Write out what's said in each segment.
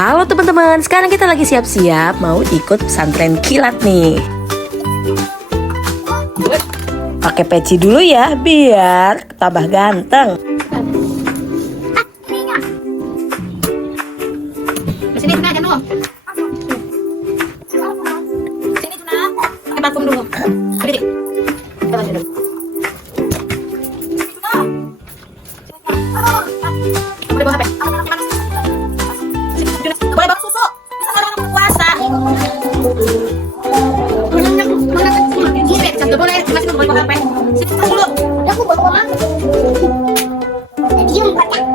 Halo teman-teman, sekarang kita lagi siap-siap mau ikut pesantren kilat nih. Pakai peci dulu ya, biar tambah ganteng. Sini Tuna, jangan dulu. Sini Tuna, pakai parfum dulu. Berdiri. Coba dulu. Boleh bawa HP. Boleh bawa susu. Sekarang puasa. Satu boleh, masih boleh bawa HP. Sini dulu. Aku bawa. Diam katanya.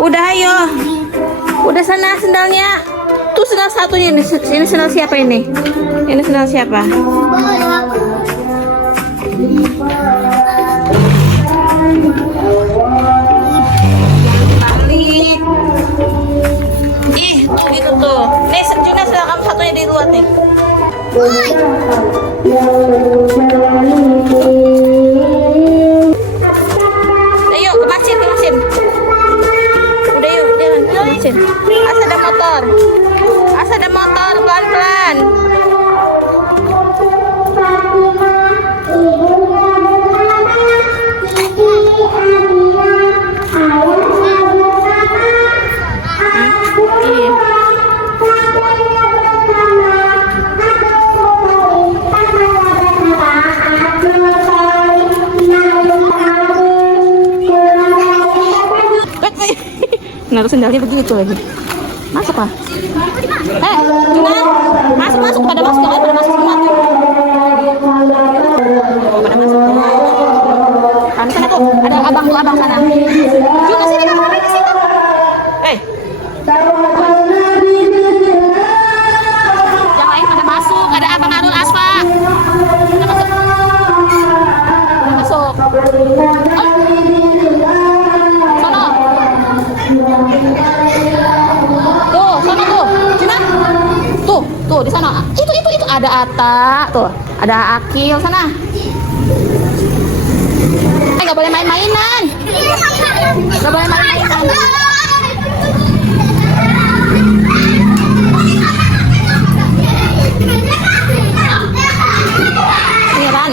Udah ayo. Udah sana sendalnya. Tuh sendal satunya ini. Ini sendal siapa ini? Ini sendal siapa? Balik. Ih, tuh gitu tuh. Nih, Juna sendal kamu satunya di luar nih. Ayo ke mesin, ke mesin. Udah yuk, jalan ke mesin. As ada motor. As ada motor, pelan-pelan. Naruh sendalnya begitu lagi. Masuk lah. Juna, masuk pada masuk ya, pada masuk semua. Pada masuk. Kan sana tuh, ada abang sana. Juna sini kamu ngapain di situ? Yang lain pada masuk, ada abang Arul Asfa. Masuk. Tuh di sana. Itu ada Ata, tuh. Ada Akil sana. Enggak boleh main-mainan. Enggak boleh main-mainan. Ini Ran.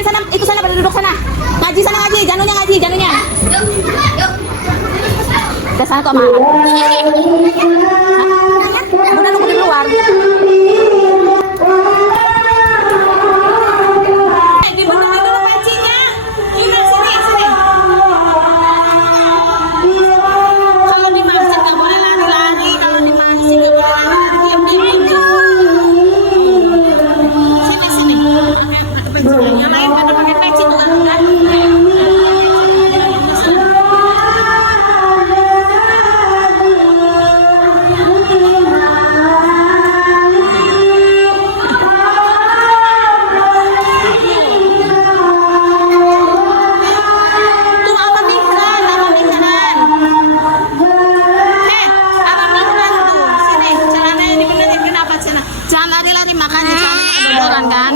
Sana, itu sana pada duduk sana. Ngaji sana ngaji, janunya. Ke sana tuh sama udah nunggu di luar. Dibunuhin dulu pecinya. Yuna sini. Kalau di masjid nggak boleh lari-lari. Kalau di masjid nggak boleh lari. Diam. Sini. Yang lain pada pakai peci tuh kan. Makanya caranya kedodoran kan.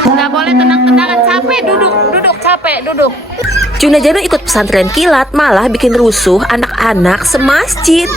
Nggak boleh tenang-tenangan, capek duduk. Juna Janu ikut pesantren kilat malah bikin rusuh anak-anak semasjid.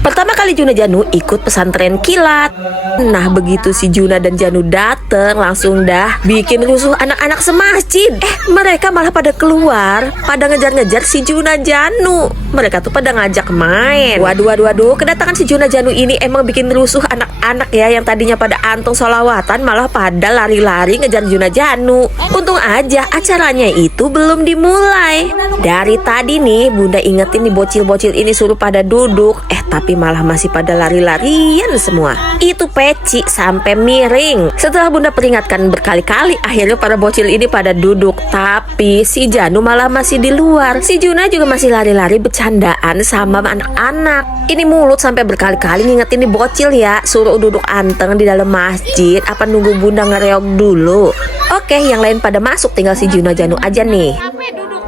Pertama kali Juna Janu ikut pesantren kilat. Nah begitu si Juna dan Janu dateng, langsung dah bikin rusuh anak-anak semasjid. Mereka malah pada keluar, pada ngejar-ngejar si Juna Janu. Mereka tuh pada ngajak main. Waduh, kedatangan si Juna Janu ini emang bikin rusuh anak-anak ya. Yang tadinya pada anteng sholawatan malah pada lari-lari ngejar Juna Janu. Untung aja acaranya itu belum dimulai. Dari tadi nih Bunda ingetin nih bocil-bocil ini suruh pada duduk. Tapi malah malah masih pada lari-larian semua. Itu Peci sampai miring. Setelah Bunda peringatkan berkali-kali, akhirnya para bocil ini pada duduk. Tapi si Janu malah masih di luar. Si Juna juga masih lari-lari bercandaan sama anak-anak. Ini mulut sampai berkali-kali ngingetin nih bocil ya, suruh duduk anteng di dalam masjid. Apa nunggu Bunda ngereok dulu? Oke, yang lain pada masuk, tinggal si Juna Janu aja nih. Sampai duduk.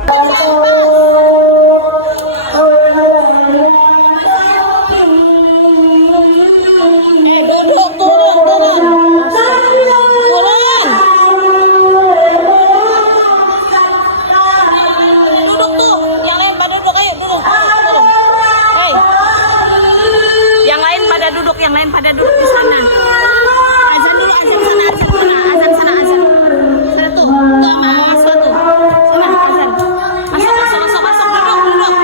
Duduk, turun. Turun. Duduk tuh. Yang lain pada duduk, ayo duduk. Turun. Hei. Yang lain pada duduk di sana. Azan ini, azan sana. Sana tuh. Tuh, mahasiswa tuh. Sana, azan. Masuk, duduk.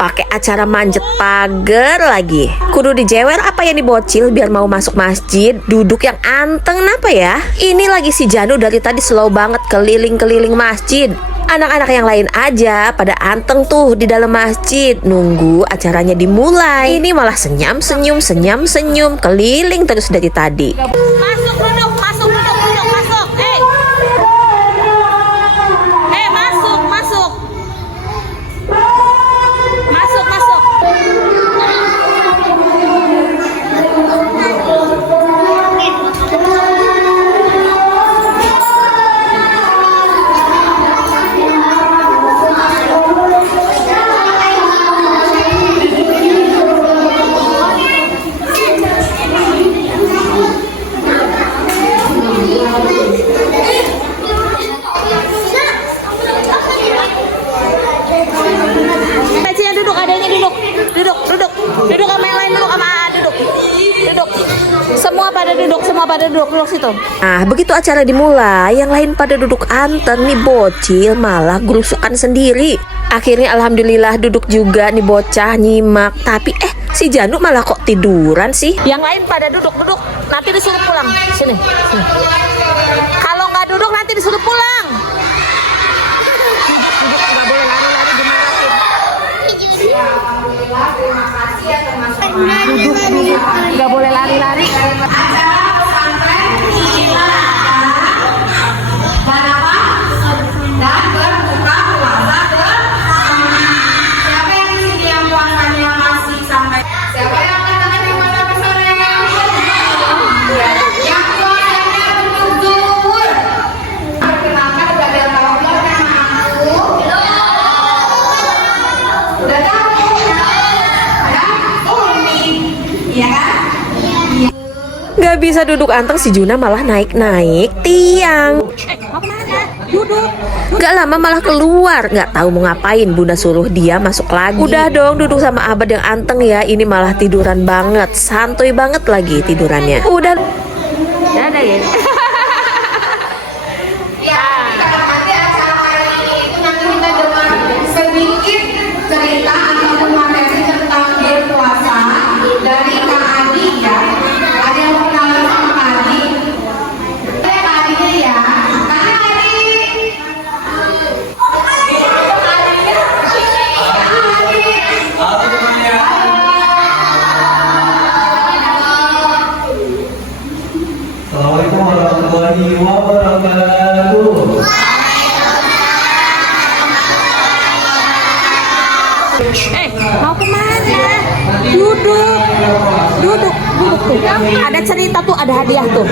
Pakai acara manjat pagar lagi. Kudu dijewer apa ya nih bocil biar mau masuk masjid. Duduk yang anteng apa ya. Ini lagi si Janu dari tadi slow banget keliling-keliling masjid. Anak-anak yang lain aja pada anteng tuh di dalam masjid nunggu acaranya dimulai. Ini malah senyum keliling terus dari tadi. Masuk. Masuk. Pecinya duduk, adanya duduk. Duduk sama yang lain, duduk. Semua pada duduk situ. Nah, begitu acara dimulai, yang lain pada duduk anteng nih bocil malah gerusukan sendiri. Akhirnya alhamdulillah duduk juga nih bocah nyimak. Tapi si Janu malah kok tiduran sih? Yang lain pada duduk. Nanti disuruh pulang. Sini. Kalau nggak duduk nanti disuruh pulang. Duduk, nggak boleh lari-lari dimarahin. Duduk, nggak boleh lari-lari. Gak bisa duduk anteng, si Juna malah naik-naik tiang. Mau kemana? Duduk. Gak lama malah keluar. Gak tahu mau ngapain, Bunda suruh dia masuk lagi. Udah dong duduk sama abad yang anteng ya. Ini malah tiduran banget, santuy banget lagi tidurannya. Udah. Ada ya. Nanti acara hari ini itu nanti kita dengar sedikit cerita ataupun materi tentang berpuasa dari Kak Adi ya. Ada yang mau kenalan sama Kak Adi? Kak Adi ya. Kak Adi. Assalamualaikum warahmatullahi wabarakatuh. Mau kemana? Duduk tuh. Ada cerita tuh, ada hadiah tuh.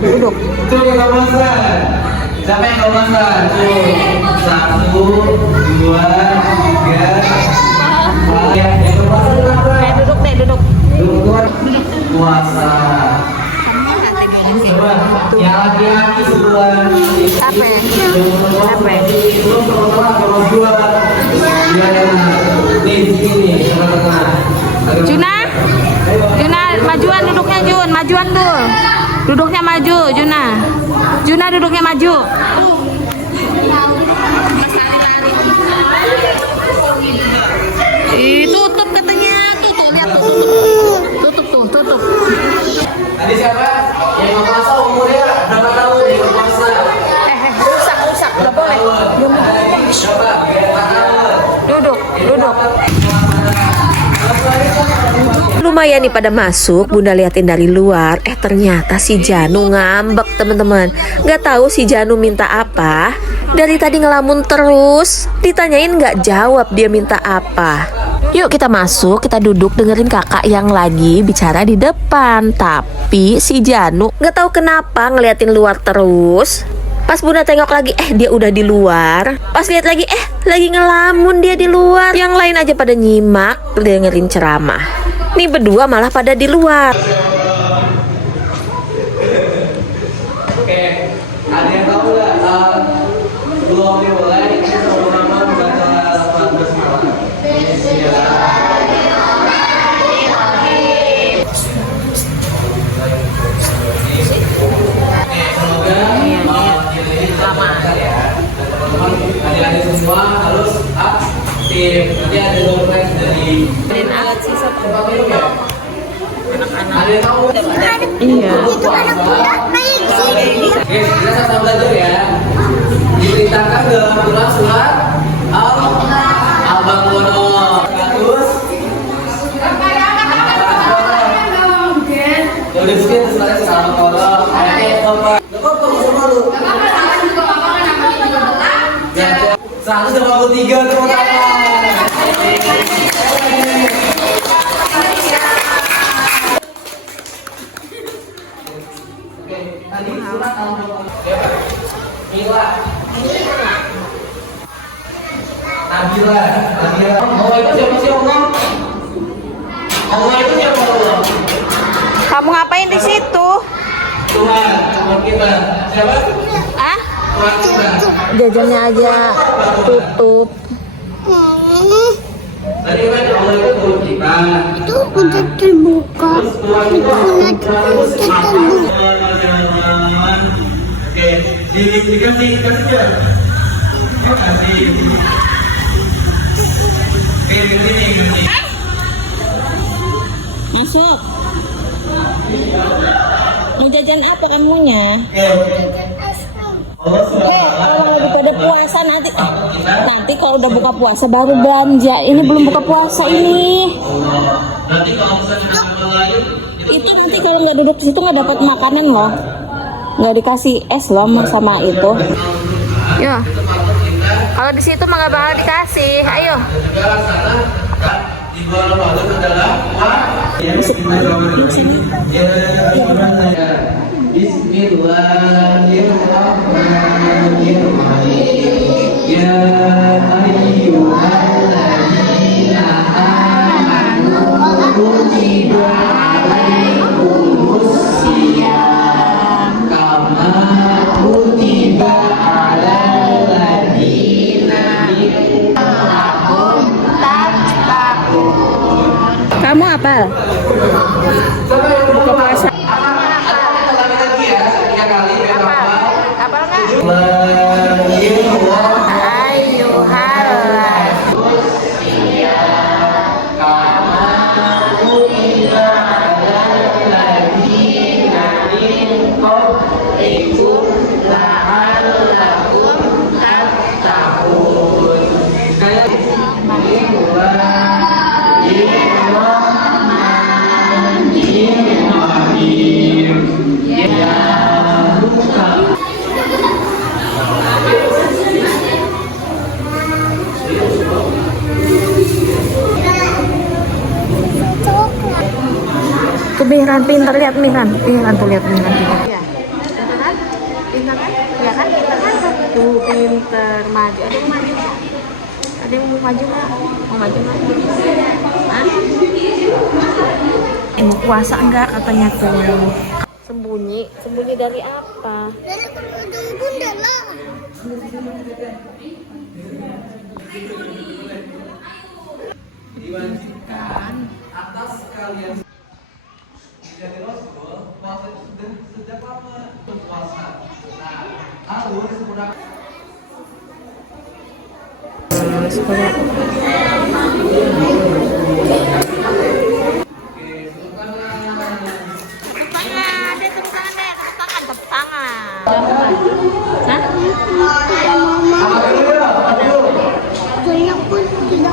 Duduk. Tuh kemasan. Siapa yang kemasan? Tuh 1, 2, 3. Ya, yang kemasan apa? Duduk deh. Duduk. Puasa. Coba yang laki-laki sebelah Apa? belum sama dua. Dia nih sini tengah-tengah. Juna, majuan duduknya Jun, majuan tuh. Duduknya maju, Juna duduknya maju. Tutup katanya, lihat tutup. Tadi siapa? Yang mau puasa umurnya berapa tahun yang mau puasa? Rusak, nggak boleh. Berapa? duduk. Lumayan nih pada masuk, Bunda liatin dari luar. Ternyata si Janu ngambek teman-teman. Nggak tahu si Janu minta apa. Dari tadi ngelamun terus. Ditanyain nggak jawab dia minta apa. Yuk kita masuk, kita duduk dengerin kakak yang lagi bicara di depan. Tapi si Janu nggak tahu kenapa ngeliatin luar terus. Pas Bunda tengok lagi, dia udah di luar. Pas lihat lagi, lagi ngelamun dia di luar. Yang lain aja pada nyimak, dengerin ceramah. Nih berdua malah pada di luar. Oke, ada yang tahu nggak sebelum dimulai sama-sama membaca lafaz basmalah? Semoga ini selamat ya. Teman-teman adik-adik semua harus aktif. Nanti ada dorongan dari Alat sisa ada yang tahu? Iya. Oke, kita sama belajar ya. Diceritakan dalam Quran surat Al-Baqarah 100. Udah disini sebenarnya Al-Baqarah ayatnya berapa? Enggak apa-apa sama lu. 183 teman-teman. Tadi surat Al-Baqarah. Mila. Nabila. Allah itu siapa sih Allah? Allah itu siapa Allah? Kamu ngapain di situ? Tuhan kita. Siapa? Ah? Tuhan kita. Jajannya aja tutup. Tadi kan Allah itu Tuhan kita. Itu udah terbuka. Itu udah terbuka. Oke, dikasih ya. Kasih. Oke, ini. Masuk. Mau jajan apa kamunya? Allah Kalau lagi pada puasa nanti kalau udah buka puasa baru belanja. Ini belum buka puasa ini. Nanti kalau misalnya nama lain Itu nanti kalau nggak duduk di situ nggak dapat makanan loh. Nggak dikasih es loh sama itu. Ya. Kalau di situ mah nggak bakal dikasih. Ayo. segala sana di bulan Ramadan adalah Bismillahirrahmanirrahim. Ya ayyuhalladzina amanu kutiba alaikumus shiyam kama kutiba alal ladzina min qablikum tattaqun. Kamu apa? Buka puasa. Apa nggak? Ayyuhal. Tuh Mihran pintar, lihat Mihran tuh, lihat Mihran pintar. Iya. Pintar kan? Pintar kan? Ya kan pintar kan? Tuh pintar, maju. Ada yang mau maju nggak? Ada yang mau maju nggak? Mau maju nggak? Hah? Mau puasa enggak katanya tuh? Sembunyi dari apa? Dari bunda lah. Diwajibkan atas kalian jadi Rasul puasa itu sudah sejak lama puasa. Nah, harus menggunakan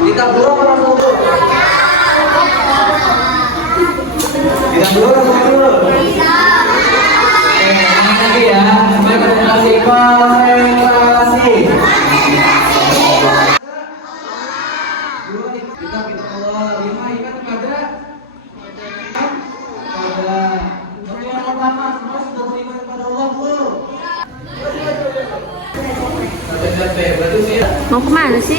kita belum Yang dulu, yang dulu. Yang lagi ya. Konsentrasi, konsentrasi. Dua kita Allah, lima ingat kepada untuk yang pertama semua sudah beriman kepada Allah Bu. Mau kemana sih?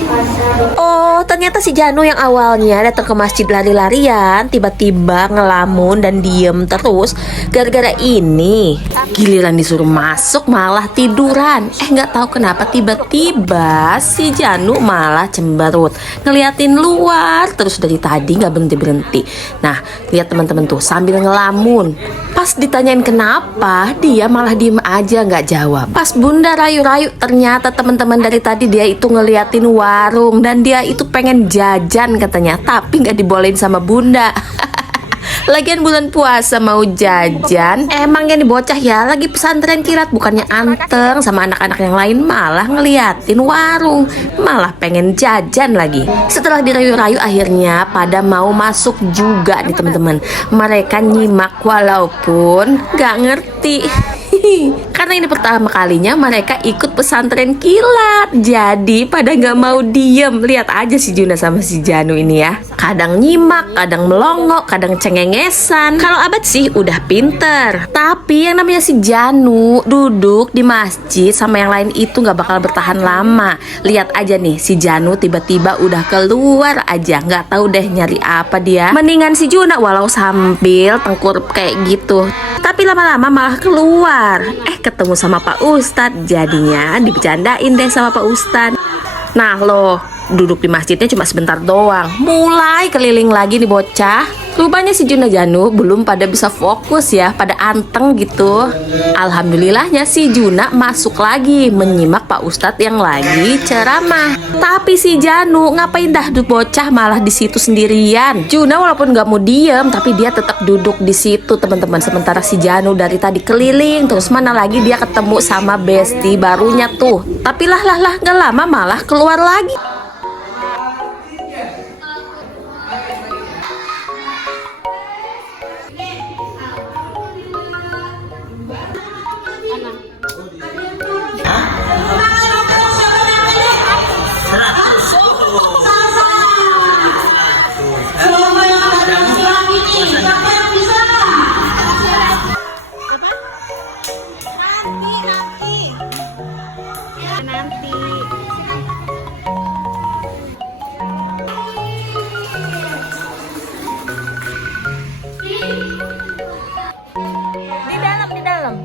Oh, ternyata si Janu yang awalnya datang ke masjid lari-larian tiba-tiba ngelamun dan diem terus gara-gara ini. Giliran disuruh masuk malah tiduran. Nggak tahu kenapa tiba-tiba si Janu malah cemberut ngeliatin luar terus dari tadi nggak berhenti-berhenti. Nah, lihat teman-teman tuh sambil ngelamun. Pas ditanyain kenapa, dia malah diem aja nggak jawab. Pas Bunda rayu-rayu, ternyata teman-teman dari tadi dia itu ngeliatin warung dan dia itu pengen jajan katanya, tapi nggak dibolehin sama Bunda. Lagian bulan puasa mau jajan, emang yang dibocah ya lagi pesantren kilat, bukannya anteng sama anak-anak yang lain, malah ngeliatin warung, malah pengen jajan lagi. Setelah dirayu-rayu akhirnya pada mau masuk juga nih teman-teman. Mereka nyimak walaupun nggak ngerti. Karena ini pertama kalinya mereka ikut pesantren kilat, jadi pada nggak mau diem. Lihat aja si Juna sama si Janu ini ya, kadang nyimak, kadang melongo, kadang cengengesan. Kalau Abad sih udah pinter, tapi yang namanya si Janu duduk di masjid sama yang lain itu nggak bakal bertahan lama. Lihat aja nih, si Janu tiba-tiba udah keluar aja, nggak tahu deh nyari apa dia. Mendingan si Juna walau sambil tengkurap kayak gitu, tapi lama-lama malah keluar. Ketemu sama Pak Ustadz, jadinya dibercandain deh sama Pak Ustadz. Nah loh, duduk di masjidnya cuma sebentar doang, mulai keliling lagi nih bocah. Rupanya si Juna Janu belum pada bisa fokus ya, pada anteng gitu. Alhamdulillahnya si Juna masuk lagi menyimak Pak Ustadz yang lagi ceramah. Tapi si Janu ngapain dah bocah malah di situ sendirian. Juna walaupun nggak mau diem, tapi dia tetap duduk di situ teman-teman. Sementara si Janu dari tadi keliling, terus mana lagi dia ketemu sama bestie barunya tuh. Tapi lah nggak lama malah keluar lagi. Di dalam.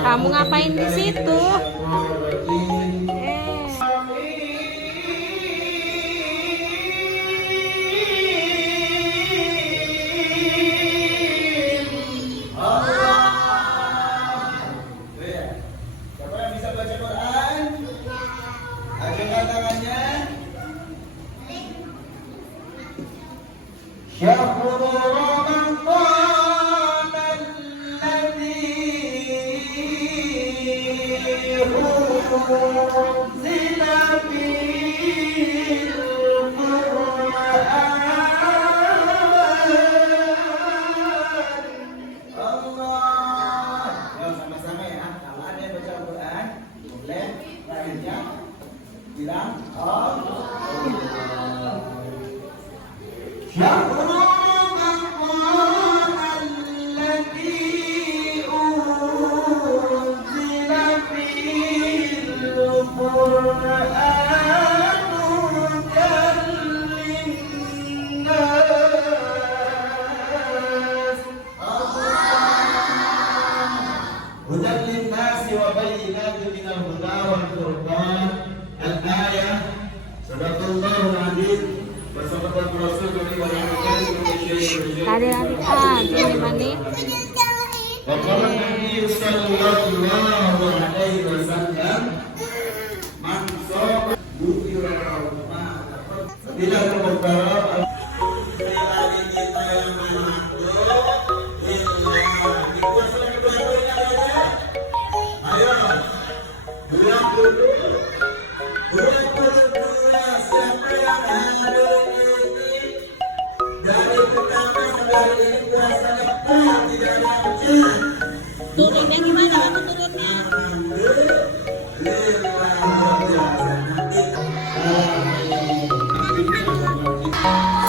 Kamu ngapain di situ? Turunnya gimana kamu turunnya?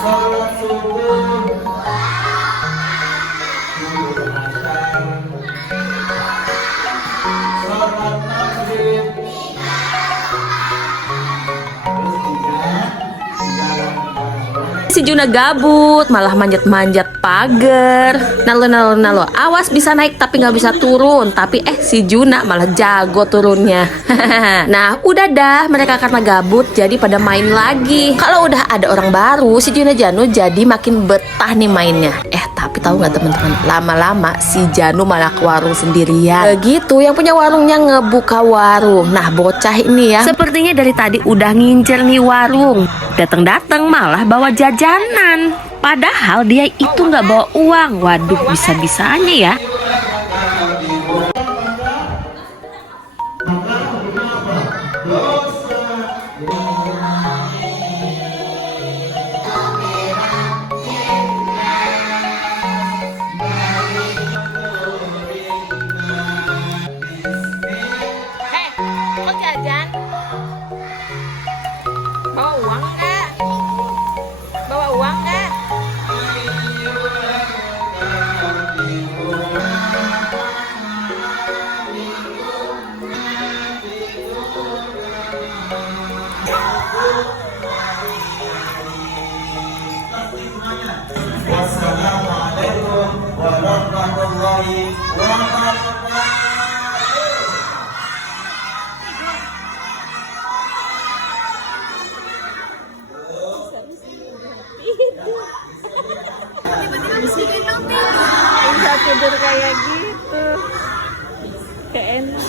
Salat subuh. Salat maghrib. Si Juna gabut, malah manjat-manjat pagar. Nalo, awas bisa naik tapi nggak bisa turun. Tapi si Juna malah jago turunnya. Nah, udah dah, mereka karena gabut jadi pada main lagi. Kalau udah ada orang baru, si Juna Janu jadi makin betah nih mainnya. Tapi tahu nggak teman-teman, lama-lama si Janu malah ke warung sendirian. Begitu, yang punya warungnya ngebuka warung. Nah, bocah ini ya, sepertinya dari tadi udah ngincer nih warung. Datang-datang malah bawa jajanan. Padahal dia itu nggak bawa uang. Waduh, bisa-bisanya ya. Mau jajan? Bawa uang nggak? Bawa uang nggak? Wassalamualaikum warahmatullahi wabarakatuh. Bisa tidur kayak gitu. Keenak.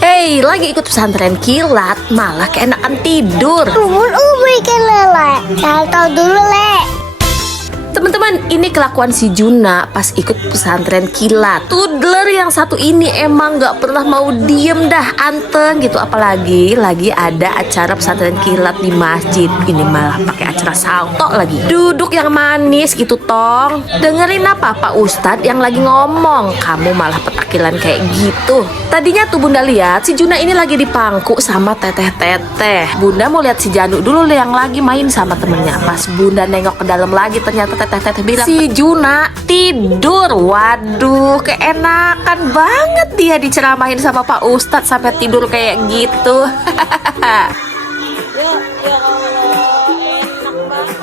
Hey, lagi ikut pesantren kilat, malah keenakan tidur. Umur kan lele. Cari tahu dulu le. Teman-teman, ini kelakuan si Juna pas ikut pesantren kilat. Toddler yang satu ini emang gak pernah mau diem dah, anteng gitu. Apalagi lagi ada acara pesantren kilat di masjid. Ini malah pakai acara salto lagi. Duduk yang manis gitu tong. Dengerin apa Pak Ustadz yang lagi ngomong. Kamu malah petakilan kayak gitu. Tadinya tuh Bunda lihat si Juna ini lagi dipangku sama teteh-teteh. Bunda mau lihat si Janu dulu yang lagi main sama temennya. Pas Bunda nengok ke dalam lagi, ternyata teteh-teteh bilang si Juna tidur. Waduh, keenakan banget dia diceramahin sama Pak Ustadz sampai tidur kayak gitu. Ya Allah, enak banget.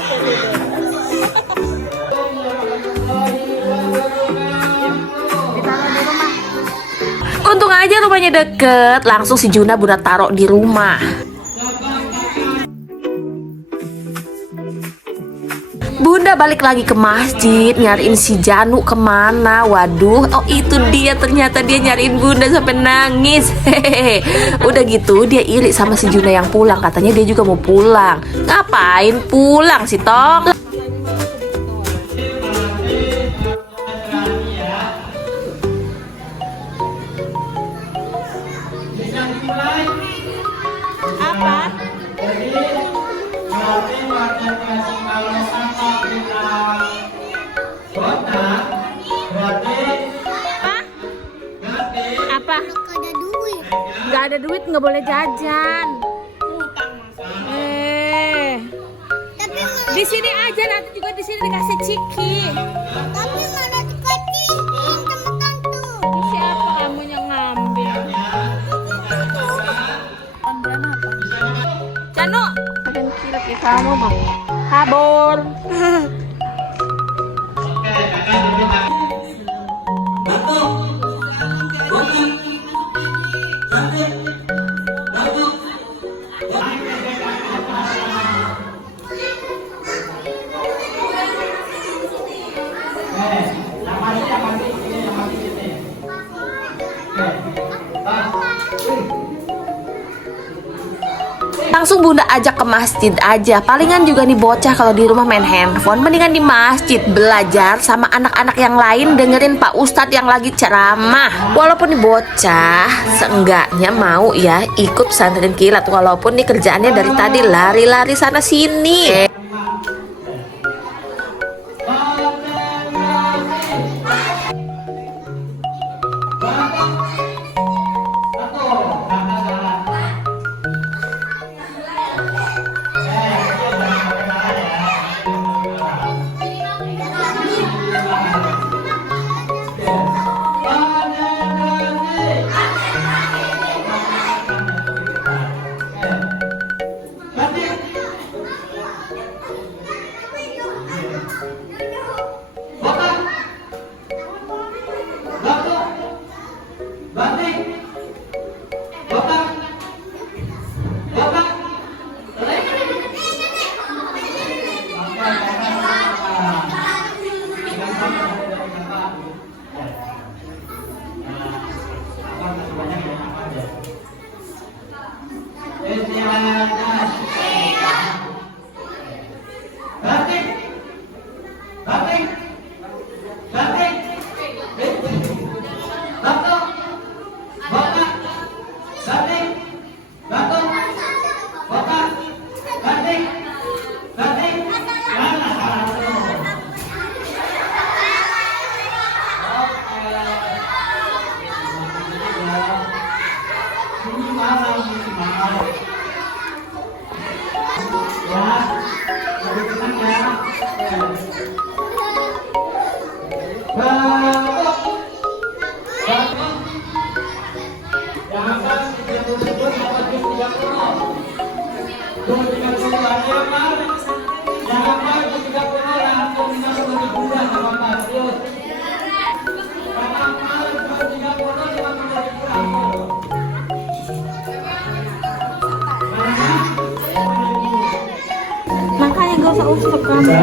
Untung aja rumahnya deket, langsung si Juna Bunda taruh di rumah. Bunda balik lagi ke masjid, nyariin si Janu kemana. Waduh, oh itu dia, ternyata dia nyariin Bunda sampai nangis. Hehehe. Udah gitu dia iri sama si Juna yang pulang, katanya dia juga mau pulang. Ngapain pulang sih Tong? Apa? Apa? Ada duit. Gak ada duit, nggak boleh jajan. Tapi Di sini aja, nanti juga di sini dikasih ciki. mana dikasih sama tante. Siapa kamu yang ngambil? Janu, akan kilat ya kamu bang. Kabur. Langsung bunda ajak ke masjid aja. Palingan juga nih bocah kalau di rumah main handphone, mendingan di masjid belajar sama anak-anak yang lain, dengerin Pak Ustadz yang lagi ceramah. Walaupun nih bocah seenggaknya mau ya ikut pesantren kilat, walaupun nih kerjaannya dari tadi lari-lari sana sini. Makanya gak usah usap kamu.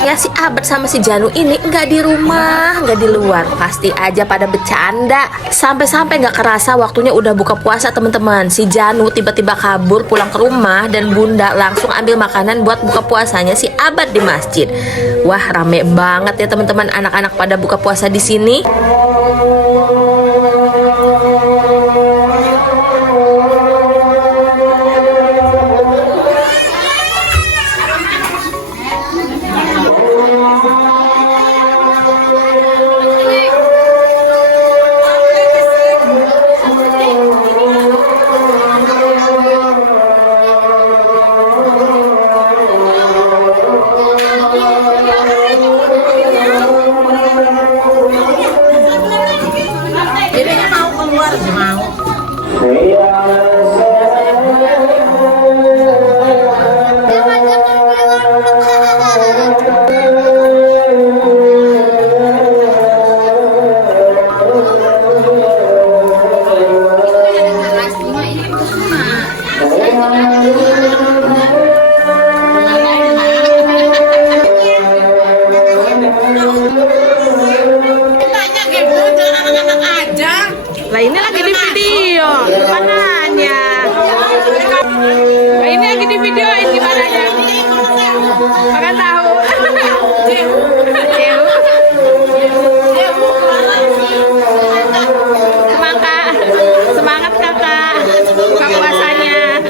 Ya si Abad sama si Janu ini nggak di rumah, nggak di luar, pasti aja pada bercanda. Sampai-sampai nggak kerasa waktunya udah buka puasa teman-teman. Si Janu tiba-tiba kabur pulang ke rumah dan bunda langsung ambil makanan buat buka puasanya si Abad di masjid. Wah rame banget ya teman-teman, anak-anak pada buka puasa di sini. Lah ini lagi di video, mananya? Lah ini lagi di videoin gimana ya? Makan tahu. Semangat kakak, buka puasanya.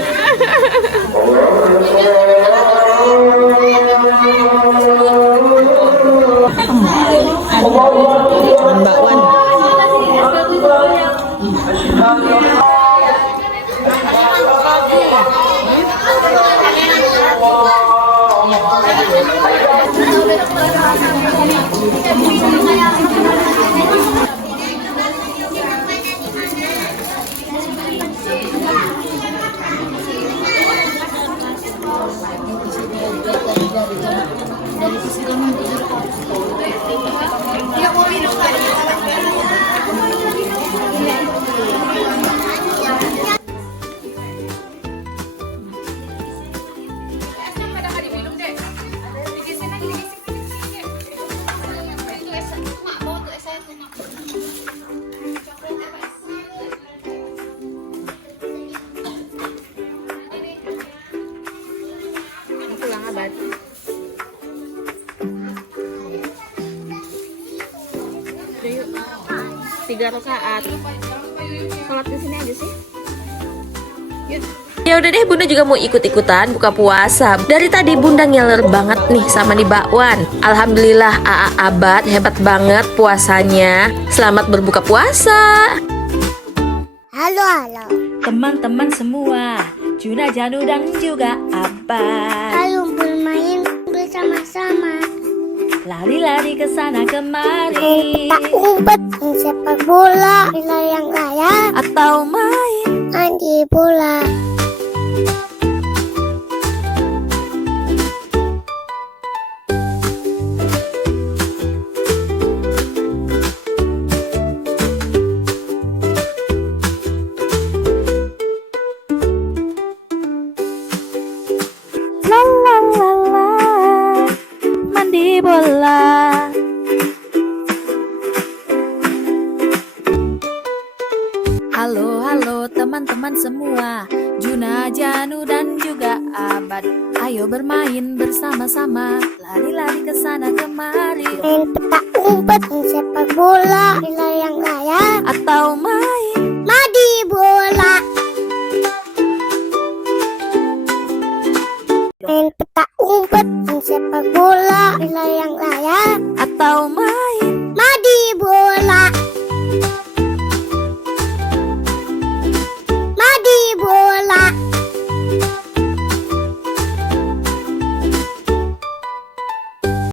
Mbak Wan. Yuk. 3 rakaat. Sholat di sini aja sih. Yuk. Ya udah deh, Bunda juga mau ikut-ikutan buka puasa. Dari tadi Bunda ngeler banget nih sama nih bakwan. Alhamdulillah AA Abad hebat banget puasanya. Selamat berbuka puasa. Halo. Teman-teman semua, Juna, Janu dan juga Abad. Ayo bermain bersama-sama. Lari-lari ke sana kemari. Tak umpet sepak bola, yang raya Atau main mandi bola. mandi bola. Halo teman-teman semua, Juna, Janu dan juga Abad. Ayo bermain bersama-sama, lari-lari ke sana kemari. Main petak umpet sepak bola, yang raya Atau main mandi bola. Main petak umpet sepak bola, yang raya atau main